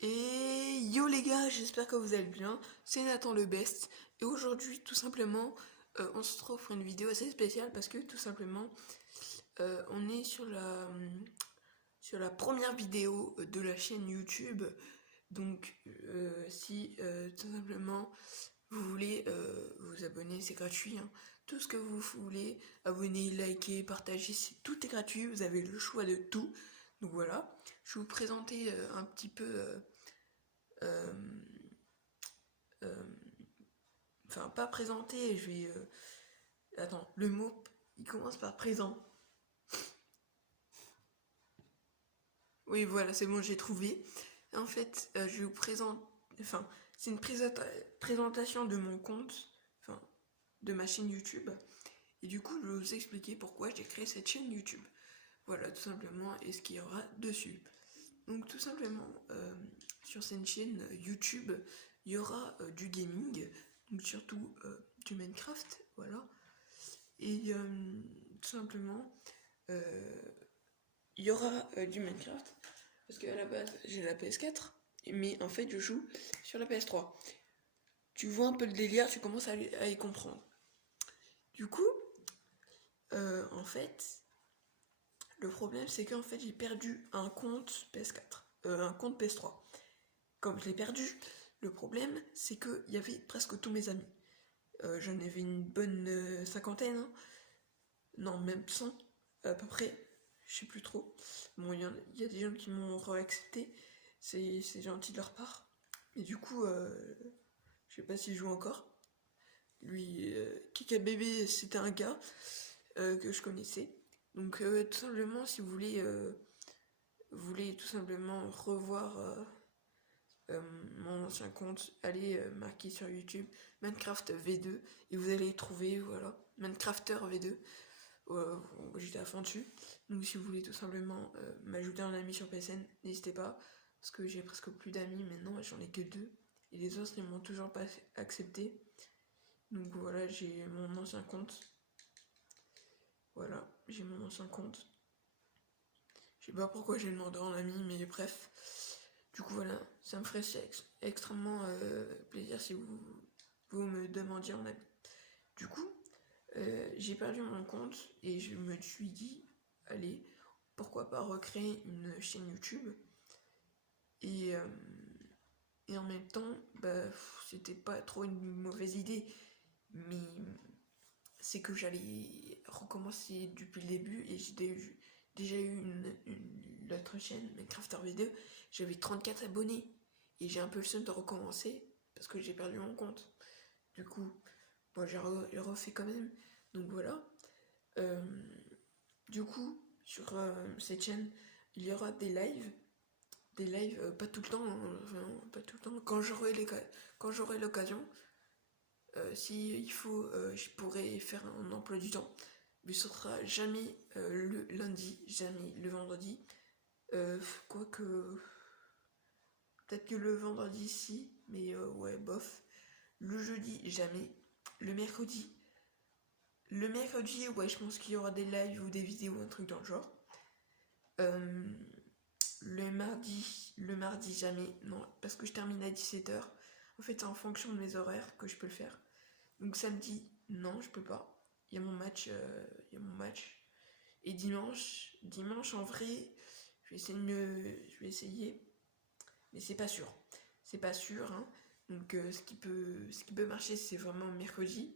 Et yo les gars, j'espère que vous allez bien, c'est Nathan le Best, et aujourd'hui tout simplement on se retrouve pour une vidéo assez spéciale parce que tout simplement on est sur la première vidéo de la chaîne YouTube. Donc si tout simplement vous voulez vous abonner, c'est gratuit, hein. Tout ce que vous voulez, abonner, liker, partager, tout est gratuit, vous avez le choix de tout. Donc voilà, je vais vous présenter un petit peu euh, euh, enfin pas présenter, je vais attends, le mot il commence par présent. Oui, voilà, c'est bon, j'ai trouvé. En fait, je vais vous présenter, enfin c'est une présentation de mon compte, enfin de ma chaîne YouTube, et du coup je vais vous expliquer pourquoi j'ai créé cette chaîne YouTube. Voilà, tout simplement, et ce qu'il y aura dessus. Donc tout simplement, sur cette chaîne YouTube, il y aura du gaming, donc surtout du Minecraft, voilà. Et tout simplement, euh, il y aura du Minecraft, parce qu'à la base j'ai la PS4, mais en fait je joue sur la PS3. Tu vois un peu le délire, tu commences à y comprendre. Du coup, en fait, le problème c'est qu'en fait j'ai perdu un compte PS4, un compte PS3. Comme je l'ai perdu, le problème c'est qu'il y avait presque tous mes amis. J'en avais une bonne cinquantaine, hein. Non, même 100 à peu près, je sais plus trop. Bon, il y a des gens qui m'ont re-accepté, c'est gentil de leur part. Et du coup, je sais pas s'il joue encore. Lui, Kika Bébé, c'était un gars que je connaissais. Donc, tout simplement, si vous voulez tout simplement revoir mon ancien compte, allez marquer sur YouTube Minecraft V2 et vous allez trouver, voilà, Minecrafter V2. J'étais à fond dessus. Donc si vous voulez tout simplement m'ajouter un ami sur PSN, n'hésitez pas. Parce que j'ai presque plus d'amis maintenant, j'en ai que deux. Et les autres, ils m'ont toujours pas accepté. Donc voilà, j'ai mon ancien compte. Voilà, j'ai mon ancien compte. Je sais pas pourquoi j'ai demandé en ami, mais bref. Du coup voilà, ça me ferait extrêmement plaisir si vous me demandiez en ami. Du coup, j'ai perdu mon compte et je me suis dit, allez, pourquoi pas recréer une chaîne YouTube. Et, euh, et en même temps, bah, c'était pas trop une mauvaise idée, mais c'est que j'allais recommencer depuis le début et j'ai déjà eu une autre chaîne, Minecrafter V2, j'avais 34 abonnés et j'ai un peu le seum de recommencer parce que j'ai perdu mon compte. Du coup, bon, j'ai refait quand même. Donc voilà. Euh, du coup, sur cette chaîne, il y aura des lives, pas tout le temps, hein, enfin, pas tout le temps. Quand j'aurai l'occasion, si il faut, je pourrais faire un emploi du temps, mais ce sera jamais le lundi, jamais le vendredi. Quoique, peut-être que le vendredi si, mais ouais, bof. Le jeudi, jamais. Le mercredi, ouais, je pense qu'il y aura des lives ou des vidéos, un truc dans le genre. Euh, le mardi jamais, non, parce que je termine à 17h. En fait, c'est en fonction de mes horaires que je peux le faire. Donc samedi, non, je peux pas. Il y a mon match, Et dimanche en vrai, je vais essayer, mais c'est pas sûr. C'est pas sûr, hein. Donc ce qui peut marcher, c'est vraiment mercredi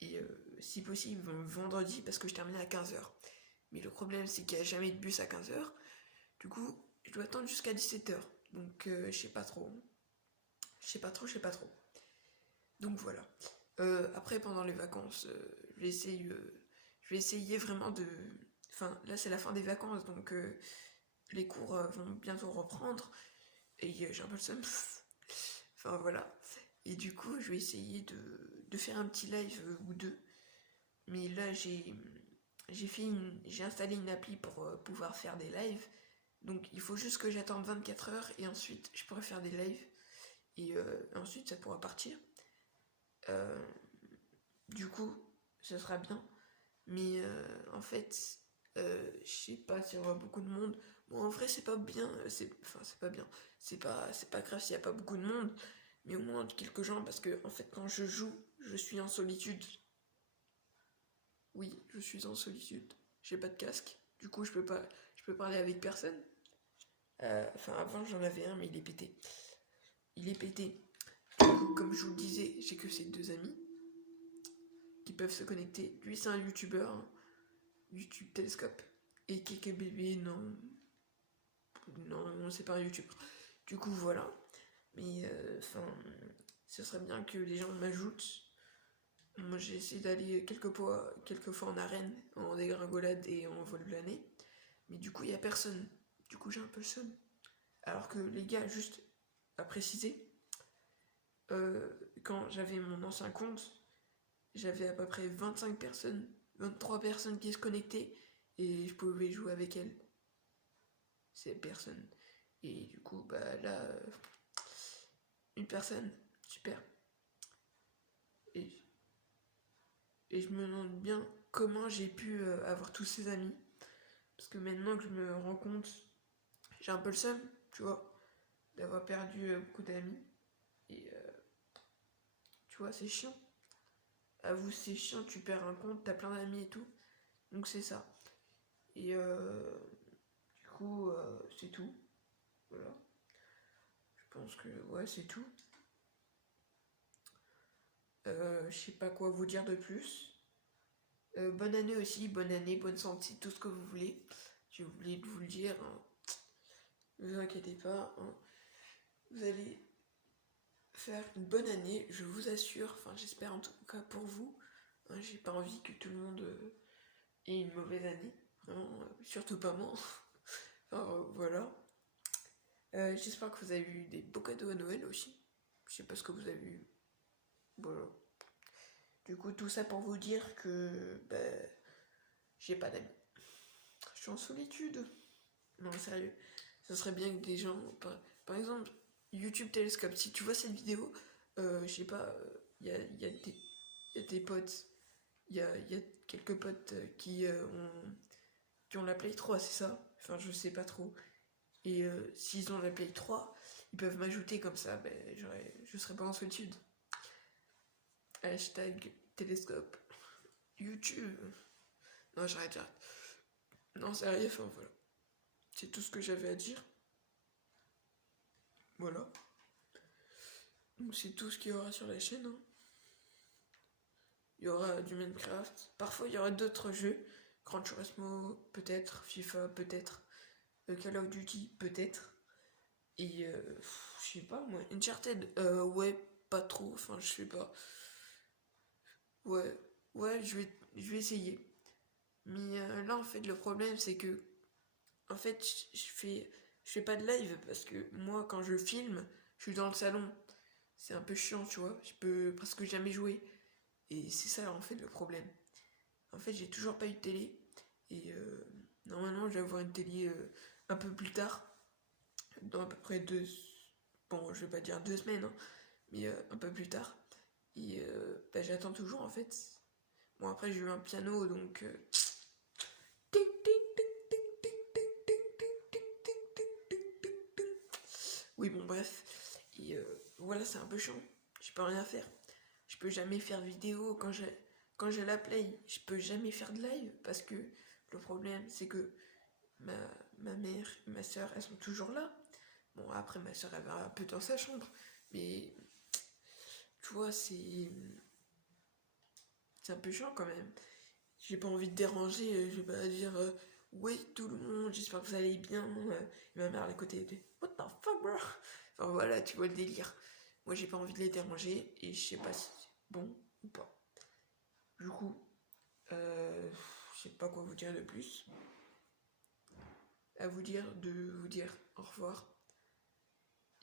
et si possible vendredi parce que je termine à 15h. Mais le problème, c'est qu'il n'y a jamais de bus à 15h. Du coup, je dois attendre jusqu'à 17h. Donc, je sais pas trop. Je sais pas trop. Donc voilà. Après, pendant les vacances, je vais essayer vraiment de. Enfin, là, c'est la fin des vacances, donc les cours vont bientôt reprendre. Et j'ai un peu le seum. Enfin, voilà. Et du coup, je vais essayer de faire un petit live ou deux. Mais là, j'ai installé une appli pour pouvoir faire des lives. Donc il faut juste que j'attende 24 heures et ensuite je pourrai faire des lives. Et ensuite ça pourra partir. Euh, du coup, ce sera bien. Mais en fait, je sais pas s'il y aura beaucoup de monde. Bon, en vrai, c'est pas bien, c'est pas bien. C'est pas grave s'il y a pas beaucoup de monde, mais au moins quelques gens, parce que, en fait, quand je joue, je suis en solitude. Oui, je suis en solitude. J'ai pas de casque, du coup, je peux parler avec personne. Enfin, avant, j'en avais un, mais il est pété. Il est pété. Du coup, comme je vous le disais, j'ai que ces deux amis qui peuvent se connecter. Lui, c'est un youtubeur, hein, YouTube Télescope. Et Keke Bébé, non. Non, c'est pas un youtubeur. Du coup, voilà. Mais, enfin, ce serait bien que les gens m'ajoutent. Moi, j'ai essayé d'aller quelques fois en arène, en dégringolade et en vol plané. Mais du coup, il y a personne. Du coup, j'ai un peu le seum. Alors que les gars, juste à préciser, euh, quand j'avais mon ancien compte, j'avais à peu près 25 personnes, 23 personnes qui se connectaient et je pouvais jouer avec elles. Ces personnes. Et du coup, bah là, une personne, super. Et, et je me demande bien comment j'ai pu avoir tous ces amis. Parce que maintenant que je me rends compte, j'ai un peu le seum, tu vois, d'avoir perdu beaucoup d'amis. Et tu vois, c'est chiant. Avoue, c'est chiant, tu perds un compte, t'as plein d'amis et tout. Donc c'est ça. Et du coup, c'est tout. Voilà. Je pense que, ouais, c'est tout. Je sais pas quoi vous dire de plus. Bonne année aussi, bonne année, bonne santé, tout ce que vous voulez. J'ai oublié de vous le dire. Hein. Ne vous inquiétez pas. Hein. Vous allez faire une bonne année, je vous assure. Enfin, j'espère en tout cas pour vous. Hein, j'ai pas envie que tout le monde ait une mauvaise année. Hein, surtout pas moi. Enfin, voilà. J'espère que vous avez eu des beaux cadeaux à Noël aussi. Je sais pas ce que vous avez eu. Voilà. Du coup, tout ça pour vous dire que j'ai pas d'amis. Je suis en solitude. Non, sérieux. Ça serait bien que des gens. Par exemple, YouTube Télescope, si tu vois cette vidéo, je sais pas, y a des potes. Il y a quelques potes qui ont la Play 3, c'est ça? Enfin, je sais pas trop. Et s'ils ont la Play 3, ils peuvent m'ajouter comme ça, je serais pas en solitude. Hashtag télescope. YouTube. Non, j'arrête. Non, sérieux, enfin voilà. C'est tout ce que j'avais à dire. Voilà. Donc c'est tout ce qu'il y aura sur la chaîne. Hein. Il y aura du Minecraft. Parfois, il y aura d'autres jeux. Gran Turismo, peut-être. FIFA, peut-être. Call of Duty, peut-être. Et je sais pas, moi. Uncharted, ouais, pas trop. Enfin, je sais pas. Ouais, ouais, je vais essayer. Mais là, en fait, le problème, c'est que, en fait, je fais pas de live parce que moi, quand je filme, je suis dans le salon. C'est un peu chiant, tu vois. Je peux presque jamais jouer. Et c'est ça, en fait, le problème. En fait, j'ai toujours pas eu de télé. Et normalement, je vais avoir une télé un peu plus tard. Dans à peu près deux. Bon, je vais pas dire 2 semaines, hein, mais un peu plus tard. Et j'attends toujours, en fait. Bon, après, j'ai eu un piano, donc. Oui, bon, bref. Et voilà, c'est un peu chiant. Je peux rien faire. Je peux jamais faire vidéo quand j'ai la play. Je peux jamais faire de live parce que le problème, c'est que ma, ma mère et ma soeur, elles sont toujours là. Bon, après, ma soeur, elle va un peu dans sa chambre. Mais, tu vois, c'est un peu chiant quand même. J'ai pas envie de déranger. Je vais pas dire ouais, tout le monde, j'espère que vous allez bien. Et ma mère, à côté, elle dit what the fuck, bro? Enfin, voilà, tu vois le délire. Moi, j'ai pas envie de les déranger. Et je sais pas si c'est bon ou pas. Du coup, je sais pas quoi vous dire de plus. À vous dire de vous dire au revoir.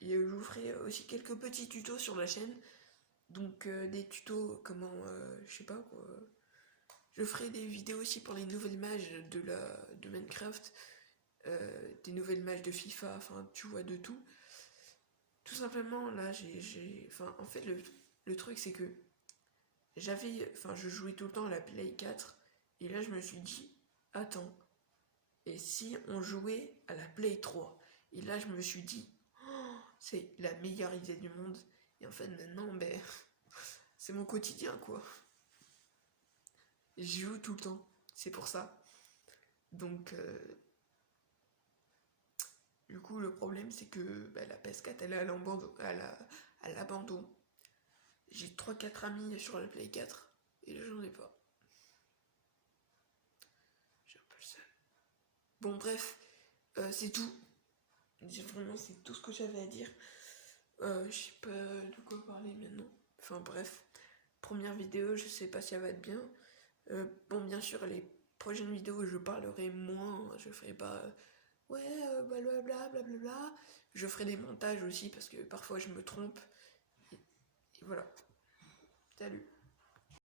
Et je vous ferai aussi quelques petits tutos sur la chaîne. Donc des tutos comment, je sais pas quoi. Je ferai des vidéos aussi pour les nouvelles mages de Minecraft, des nouvelles mages de FIFA, enfin tu vois de tout. Tout simplement là enfin en fait le truc c'est que je jouais tout le temps à la Play 4 et là je me suis dit attends, et si on jouait à la Play 3. Et là, je me suis dit, oh, c'est la meilleure idée du monde. Et en fait, maintenant, ben, c'est mon quotidien, quoi. J'y joue tout le temps, c'est pour ça. Donc, du coup, le problème, c'est que bah, la PS4, elle est à l'abandon. J'ai 3-4 amis sur la Play 4, et là, j'en ai pas. J'ai un peu le seum. Bon, bref, c'est tout. Vraiment, c'est tout ce que j'avais à dire. Je sais pas de quoi parler maintenant. Enfin, bref. Première vidéo, je sais pas si elle va être bien. Bon, bien sûr, les prochaines vidéos, je parlerai moins. Je ferai pas ouais, blablabla, blablabla. Je ferai des montages aussi parce que parfois je me trompe. Et voilà. Salut.